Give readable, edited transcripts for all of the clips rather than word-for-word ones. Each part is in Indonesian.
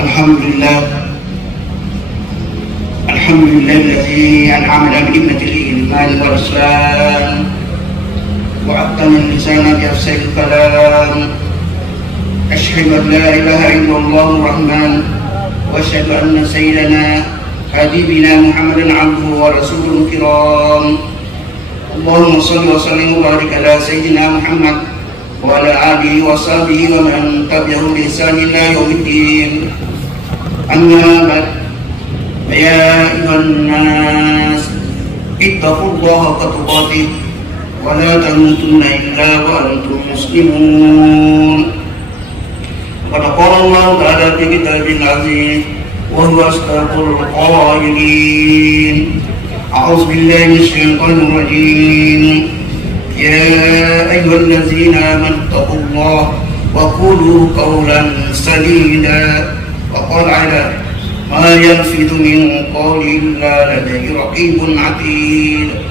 Alhamdulillah, alhamdulillahilladzi an'ama bi ni'matil iman wal islam wa aqama lisana bi afsal kalam. Asyhadu an la ilaha illallah rahman wa asyhadu anna sayyidana habibina Muhammadan abduhu wa rasuluhu kiram. Allahumma shalli wa sallim wa barik ala sayyidina Muhammad wa ala alihi wa sahbihi wa man tabi'ahum bi ihsan ila yaumiddin. Amma ba'd. Ya ayyuhan nas ittaqullaha haqqa tuqatih wa la tamutunna illa wa antum muslimun. Qad qala Allah ta'ala fi kitabil aziz wa huwa asdaqul qailin. A'udzu billahi minasyaitonir rajim. Ya ayyuhallazina amanu taqullaha wa qulu qawlan sadida. Wa qala ma yalfidu min qawlin illa ladayhi raqibun 'atid.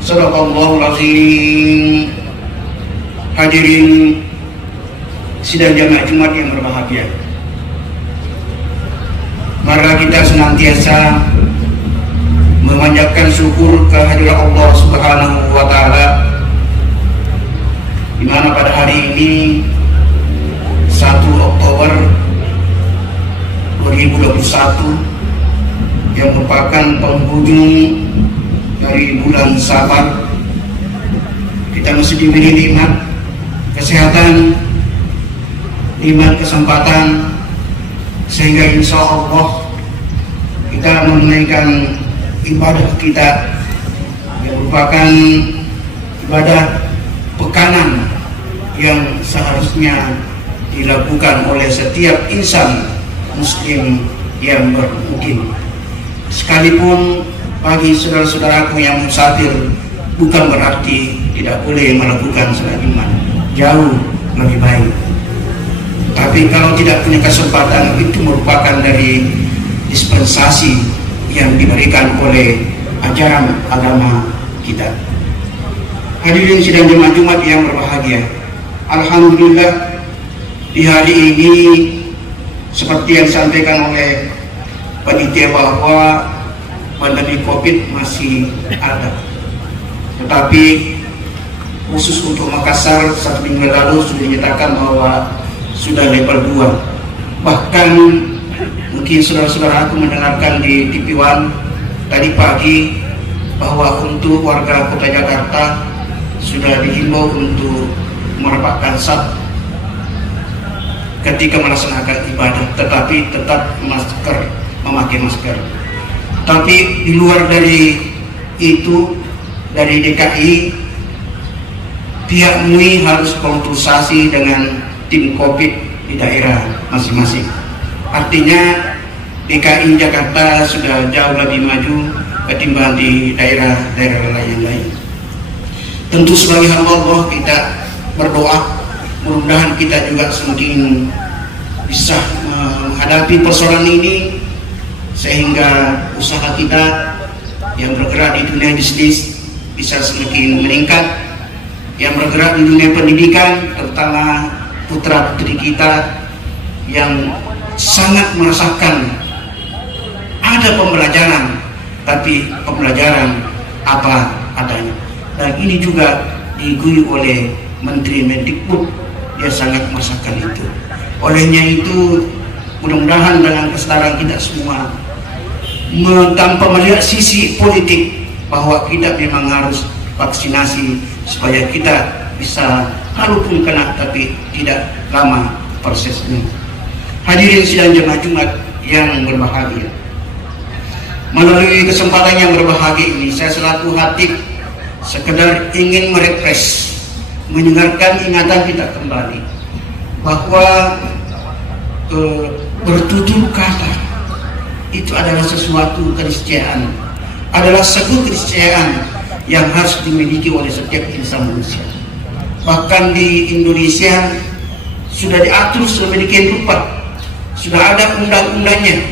Shadaqallahul azim. Hadirin sidang jamaah Jumat yang berbahagia, mari kita senantiasa memanjatkan syukur kehadirat Allah Subhanahu wa taala, di mana pada hari ini 1 Oktober 2021 yang merupakan penghujung dari bulan Sabar, kita masih diberi nikmat kesehatan, nikmat kesempatan, sehingga insya Allah kita menunaikan ibadah kita yang merupakan ibadah pekanan yang seharusnya dilakukan oleh setiap insan muslim yang bermukim. Sekalipun bagi saudara-saudaraku yang musafir, bukan berarti tidak boleh melakukan salat iman, jauh lebih baik. Tapi kalau tidak punya kesempatan, itu merupakan dari dispensasi yang diberikan oleh ajaran agama kita. Hadirin sidang jemaah Jumat yang berbahagia, alhamdulillah di hari ini seperti yang disampaikan oleh panitia bahwa pandemi COVID masih ada, tetapi khusus untuk Makassar 1 minggu lalu sudah dinyatakan bahwa sudah level 2. Bahkan mungkin saudara-saudara aku mendengarkan di TV One tadi pagi bahwa untuk warga kota Jakarta sudah dihimbau untuk merapatkan saf ketika melaksanakan ibadah, tetapi tetap memakai masker. Tapi di luar dari itu, dari DKI, pihak MUI harus konsultasi dengan tim COVID di daerah masing-masing. Artinya DKI Jakarta sudah jauh lebih maju ketimbang di daerah-daerah lain. Tentu sebagai hamba Allah kita berdoa, mudah-mudahan kita juga semakin bisa menghadapi persoalan ini, sehingga usaha kita yang bergerak di dunia bisnis bisa semakin meningkat, yang bergerak di dunia pendidikan, terutama putra-putri kita yang sangat merasakan ada pembelajaran, tapi pembelajaran apa adanya. Dan ini juga diguyur oleh Menteri Mendikbud, dia sangat merasakan itu. Olehnya itu, mudah-mudahan dengan kesadaran kita semua, tanpa melihat sisi politik, bahwa kita memang harus vaksinasi supaya kita bisa, kalaupun kena tapi tidak lama prosesnya. Hadirin sidang jemaah Jumat yang berbahagia, melalui kesempatan yang berbahagia ini, saya selaku khatib sekedar ingin merefresh, mendengarkan ingatan kita kembali bahwa bertutur kata itu adalah sesuatu keniscayaan, adalah sebuah keniscayaan yang harus dimiliki oleh setiap insan manusia. Bahkan di Indonesia sudah diatur sedemikian rupa, sudah ada undang-undangnya,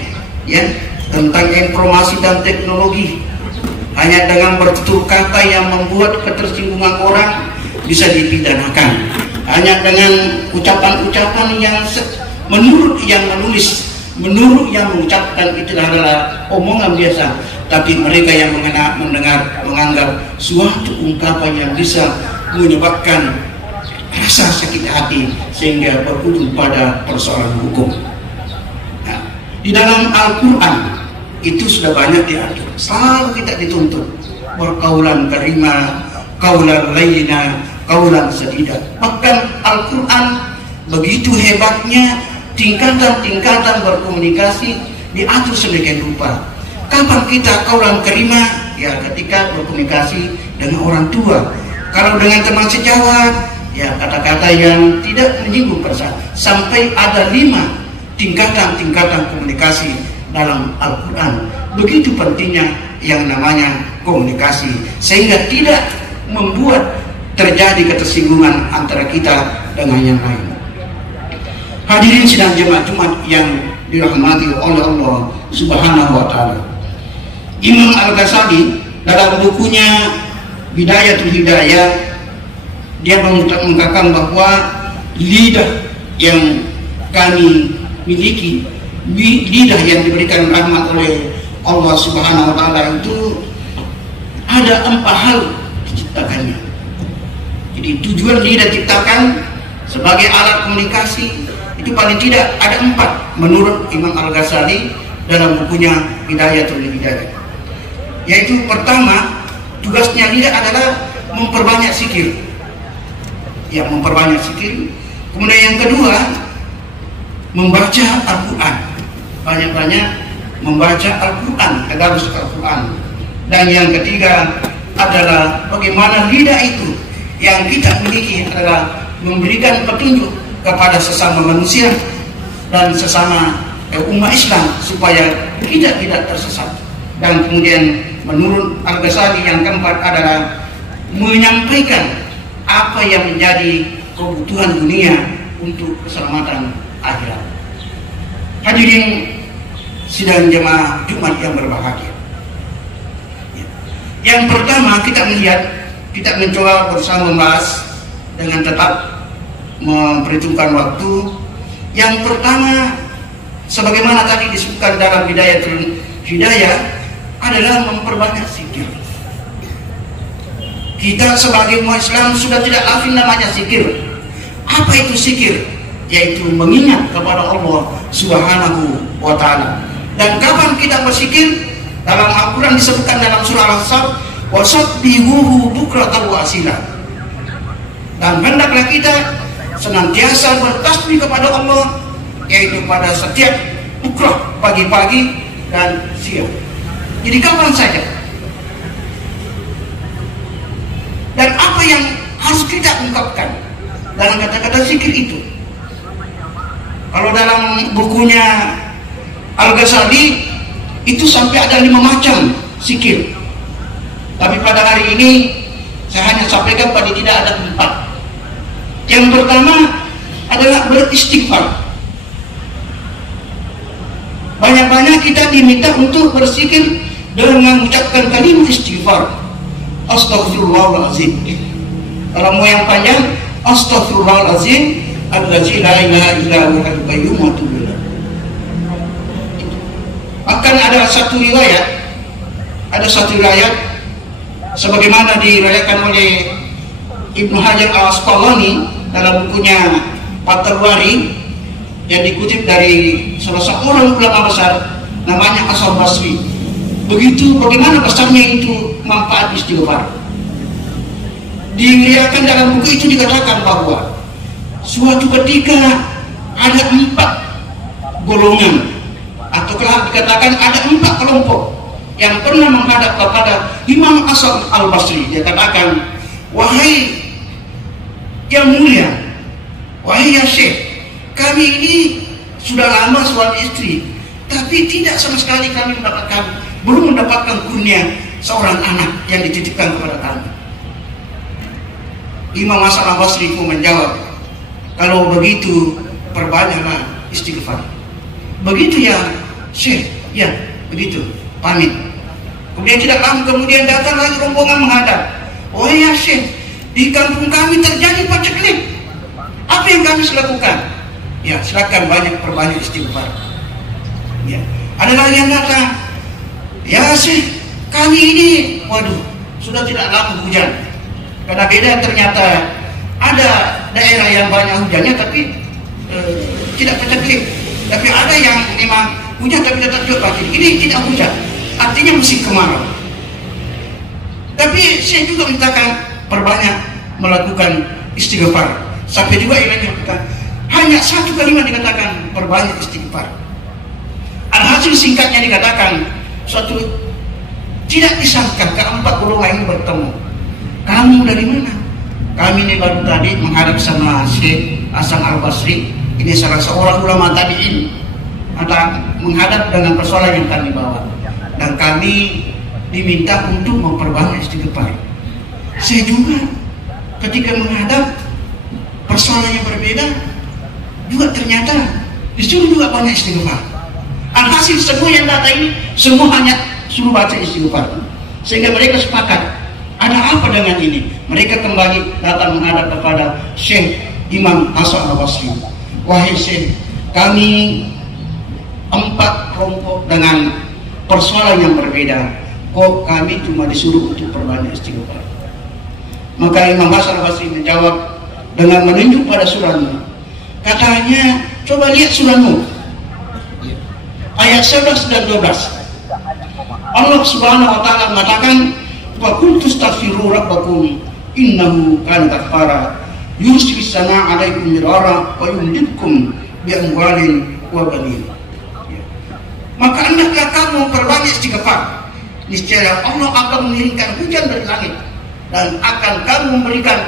ya, tentang informasi dan teknologi. Hanya dengan bertutur kata yang membuat ketersinggungan orang bisa dipidanakan. Hanya dengan ucapan-ucapan yang menurut yang menulis menurut yang mengucapkan itu adalah omongan biasa, tapi mereka yang menganggap suatu ungkapan yang bisa menyebabkan rasa sakit hati sehingga berujung pada persoalan hukum. Nah, di dalam Al-Quran itu sudah banyak diatur, selalu kita dituntut berkaulan karimah, kaulan layyina, kaulan sadida. Bahkan Al-Quran begitu hebatnya, tingkatan-tingkatan berkomunikasi diatur sedemikian rupa. Kapan kita kaulan karimah? Ya ketika berkomunikasi dengan orang tua. Kalau dengan teman sejawat, ya kata-kata yang tidak menyinggung perasaan. Sampai ada 5 tingkatan-tingkatan komunikasi dalam Al-Quran. Begitu pentingnya yang namanya komunikasi, sehingga tidak membuat terjadi ketersinggungan antara kita dengan yang lain. Hadirin sidang jemaat Jumat yang dirahmati oleh Allah Subhanahu wa taala. Imam Al-Ghazali dalam bukunya Bidayatul Hidayah dia mengungkapkan bahwa lidah yang kami miliki, lidah yang diberikan rahmat oleh Allah Subhanahu wa taala itu ada 4 hal diciptakannya. Jadi tujuan lidah diciptakan sebagai alat komunikasi itu paling tidak ada 4 menurut Imam Al-Ghazali dalam bukunya Bidayatul Hidayah. Yaitu pertama, tugasnya lidah adalah memperbanyak zikir. Ya, memperbanyak zikir. Kemudian yang kedua, membaca Al-Quran. Banyak-banyak membaca Al-Quran, tadarus Al-Quran. Dan yang ketiga adalah bagaimana lidah itu yang kita miliki adalah memberikan petunjuk kepada sesama manusia dan sesama umat Islam supaya kita tidak tersesat. Dan kemudian menurut Al-Ghazali yang keempat adalah menyampaikan apa yang menjadi kebutuhan dunia untuk keselamatan akhirat. Hadirin sidang jemaah Jumat yang berbahagia. Yang pertama kita mencoba bersama membahas dengan tetap memperhitungkan waktu. Yang pertama, sebagaimana tadi disebutkan dalam Bidayatul Hidayah, adalah memperbanyak zikir. Kita sebagai umat Islam sudah tidak lafin namanya zikir. Apa itu zikir? Yaitu mengingat kepada Allah Subhanahu wa taala. Dan kapan kita berzikir? Dalam Al-Quran disebutkan dalam surah Al-Ahzab, wasabbihuhu bukratan wa asila. Dan hendaklah kita senantiasa bertasbih kepada Allah, yaitu pada setiap bukrah, pagi-pagi dan siang. Jadi kapan saja. Dan apa yang harus kita ungkapkan dalam kata-kata zikir itu? Kalau dalam bukunya Al-Ghazali itu sampai ada 5 macam zikir. Tapi pada hari ini saya hanya sampaikan pada tidak ada 4. Yang pertama adalah beristighfar. Banyak-banyak kita diminta untuk berzikir dengan mengucapkan kalimat istighfar. Astaghfirullahaladzim. Kalau mau yang panjang, astaghfirullahaladzim allazi la ilaha illa huwal qayyum wa atubu ilaih. Bahkan ada satu riwayat sebagaimana diriwayatkan oleh Ibnu Hajar Al-Asqalani dalam bukunya Fathul Bari yang dikutip dari salah seorang ulama besar namanya Hasan Basri. Begitu bagaimana besarnya itu manfaat istighfar. Diriwayatkan dalam buku itu dikatakan bahwa suatu ketika ada 4 golongan, atau kelak dikatakan ada 4 kelompok yang pernah menghadap kepada Imam Hasan Al-Basri. Dia katakan, wahai yang mulia, wahai ya Syekh, kami ini sudah lama suami istri, tapi tidak sama sekali kami belum mendapatkan kurnia seorang anak yang dititipkan kepada kami. Imam Hasan Al-Basri pun menjawab, kalau begitu perbanyaklah istighfar. Begitu ya Syekh, ya begitu, pamit. Kemudian tidak lama kemudian datang lagi rombongan menghadap. Oh ya Syekh, di kampung kami terjadi paceklik. Apa yang kami lakukan? Ya silakan perbanyak istighfar. Ya. Ada lagi yang datang, ya sih kami ini, waduh, sudah tidak lama hujan. Karena beda ternyata ada daerah yang banyak hujannya tapi tidak pecah-kelip. Tapi ada yang memang hujan tapi tetap juga banjir. Ini tidak hujan, artinya musim kemarau. Tapi saya juga mintakan perbanyak melakukan istighfar. Sampai juga yang lainnya hanya satu kalimat dikatakan perbanyak istighfar. Alhasil singkatnya dikatakan suatu tidak disangka keempat golongan ini bertemu. Kamu dari mana? Kami ini baru tadi menghadap sama Syekh Hasan Al-Basri. Ini salah seorang ulama tabi'in. Atau menghadap dengan persoalan yang kami bawa. Dan kami diminta untuk memperbanyak istighfar. Saya juga ketika menghadap persoalan yang berbeda juga ternyata disuruh juga banyak istighfar. Alhasil semua yang datang ini semua hanya suruh baca istighfar. Sehingga mereka sepakat, ada apa dengan ini? Mereka kembali datang menghadap kepada Syekh Imam Hasan Al-Basri. Wahai Syekh, kami 4 kelompok dengan persoalan yang berbeda. Kok kami cuma disuruh untuk perbanyak istighfar? Maka Imam Hasan Al-Basri menjawab dengan menunjuk pada surah Nur. Katanya, coba lihat surah Nur ayat 11 dan 12. Allah Subhanahu wa taala mengatakan, "Wa kuntu astaghfiru rabbakum innahu kana ghaffara yursilis samaa 'alaikum mirara wa yumdidkum bi amwalin wa banin." Maka hendaklah kamu perbanyak istighfar. Niscaya Allah akan mengirimkan hujan dari langit dan akan kamu memberikan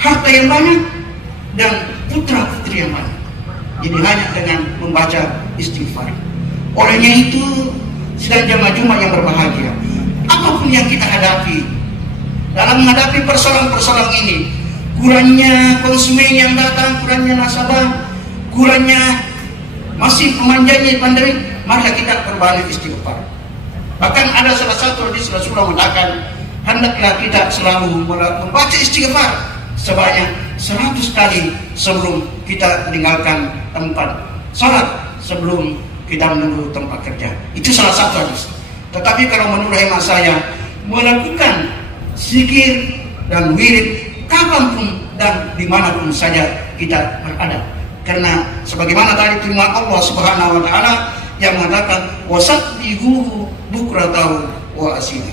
harta yang banyak dan putra-putri yang banyak. Jadi hanya dengan membaca istighfar. Olehnya itu sedang jamaah-jamaah yang berbahagia. Apapun yang kita hadapi dalam menghadapi persoalan-persoalan ini, kurangnya konsumen yang datang, kurangnya nasabah, kurangnya masih pemanjanya pandai, maka kita perbanyak istighfar. Bahkan ada salah satu hadis Rasulullah mengatakan, hendaklah kita selalu membaca istighfar sebanyak 100 kali sebelum kita meninggalkan tempat salat, sebelum kita menunggu tempat kerja. Itu salah satu hadis. Tetapi kalau menurut hemat saya, melakukan zikir dan wirid kapanpun dan dimanapun saja kita berada. Karena sebagaimana tadi firman Allah Subhanahu wa taala yang mengatakan wasabbihu bukratan wa asila.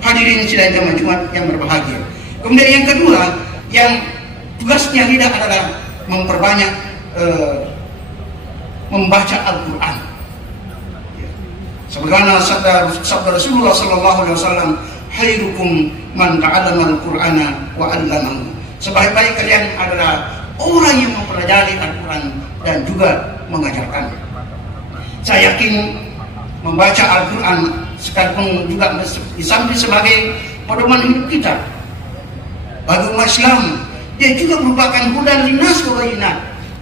Hadirin sidang jamaah Jumat yang berbahagia. Kemudian yang kedua, yang tugasnya lidah adalah memperbanyak membaca Al-Quran. Sebagaimana sabda Rasulullah SAW, "Khairukum man ta'allama al-Qur'ana wa 'allamahu." Sebaik-baik kalian adalah orang yang mempelajari Al-Quran dan juga mengajarkan. Saya yakin membaca Al-Quran sekalipun juga disambil sebagai pedoman hidup kita bagi umat Islam, dia juga merupakan hudan linnas wa bayyinat,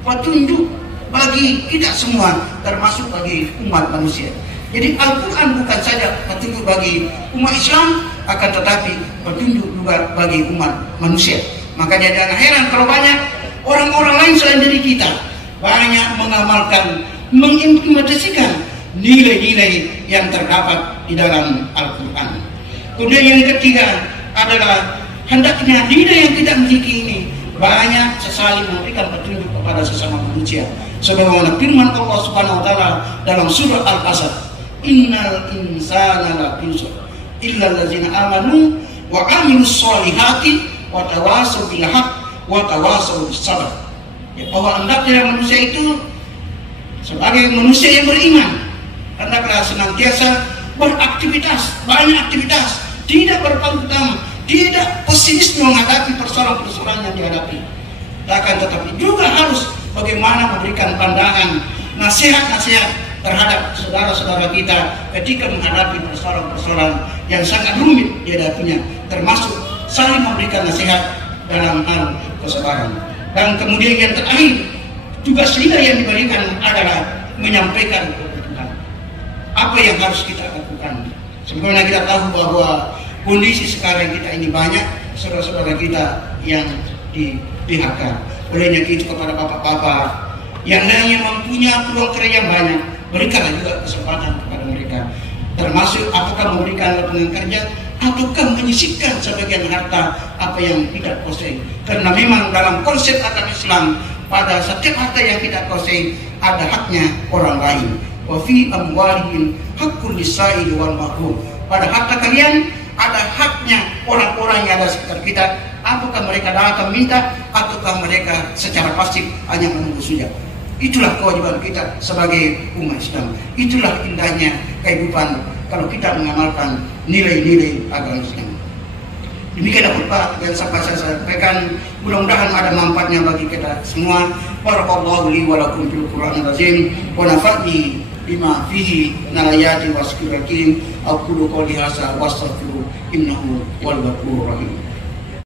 petunjuk bagi kita semua, termasuk bagi umat manusia. Jadi Al-Quran bukan saja petunjuk bagi umat Islam, akan tetapi petunjuk juga bagi umat manusia. Makanya jangan heran kalau banyak orang-orang lain selain dari kita banyak mengamalkan, mengimplementasikan nilai-nilai yang terdapat di dalam Al-Quran. Kemudian yang ketiga adalah hendaknya lidah yang tidak memiliki ini banyak saling memberikan petunjuk kepada sesama manusia. Sebagaimana firman Allah Subhanahu wa taala dalam surah Al-Asr, "Innal insana lafi khusr illa allazina amanu wa 'amilus sholihati wa tawassaw bil haqq wa tawassaw bis sabr." Ya, bahwa hendaknya manusia itu sebagai manusia yang beriman hendaklah senantiasa beraktivitas, banyak aktivitas, tidak berpangku tidak pesimis menghadapi persoalan-persoalan yang dihadapi. Akan tetapi juga harus bagaimana memberikan pandangan, nasihat-nasihat terhadap saudara-saudara kita ketika menghadapi persoalan-persoalan yang sangat rumit dihadapinya, termasuk saling memberikan nasihat dalam hal kesabaran. Dan kemudian yang terakhir, tugas lidah yang diberikan adalah menyampaikan kebenaran. Apa yang harus kita lakukan? Sebagaimana kita tahu bahwa kondisi sekarang kita ini banyak saudara-saudara kita yang di PHK. Olehnya itu kepada bapak-bapak yang lainnya mempunyai peluang kerja yang banyak, berikanlah juga kesempatan kepada mereka, termasuk apakah memberikan lapangan kerja ataukah menyisihkan sebagian harta apa yang tidak kuasai. Karena memang dalam konsep agama Islam, pada setiap harta yang tidak kuasai ada haknya orang lain. Wa fi amwalihim haqqul lis-sa'il wal mahrum. Pada harta kalian ada haknya orang-orang yang ada sekitar kita. Apakah mereka datang minta ataukah mereka secara pasif hanya menunggu saja. Itulah kewajiban kita sebagai umat Islam. Itulah indahnya kehidupan kalau kita mengamalkan nilai-nilai agama Islam. Demikianlah khutbah yang sampai saya sampaikan. Mudah-mudahan ada manfaatnya bagi kita semua. Barakallahu li wa lakum fil Qur'anil azim wa nafa'ni bima fihi minal ayati was-zikril hakim. Aqulu qouli hadza wa astaghfiru innahu wal ghafurur rahim.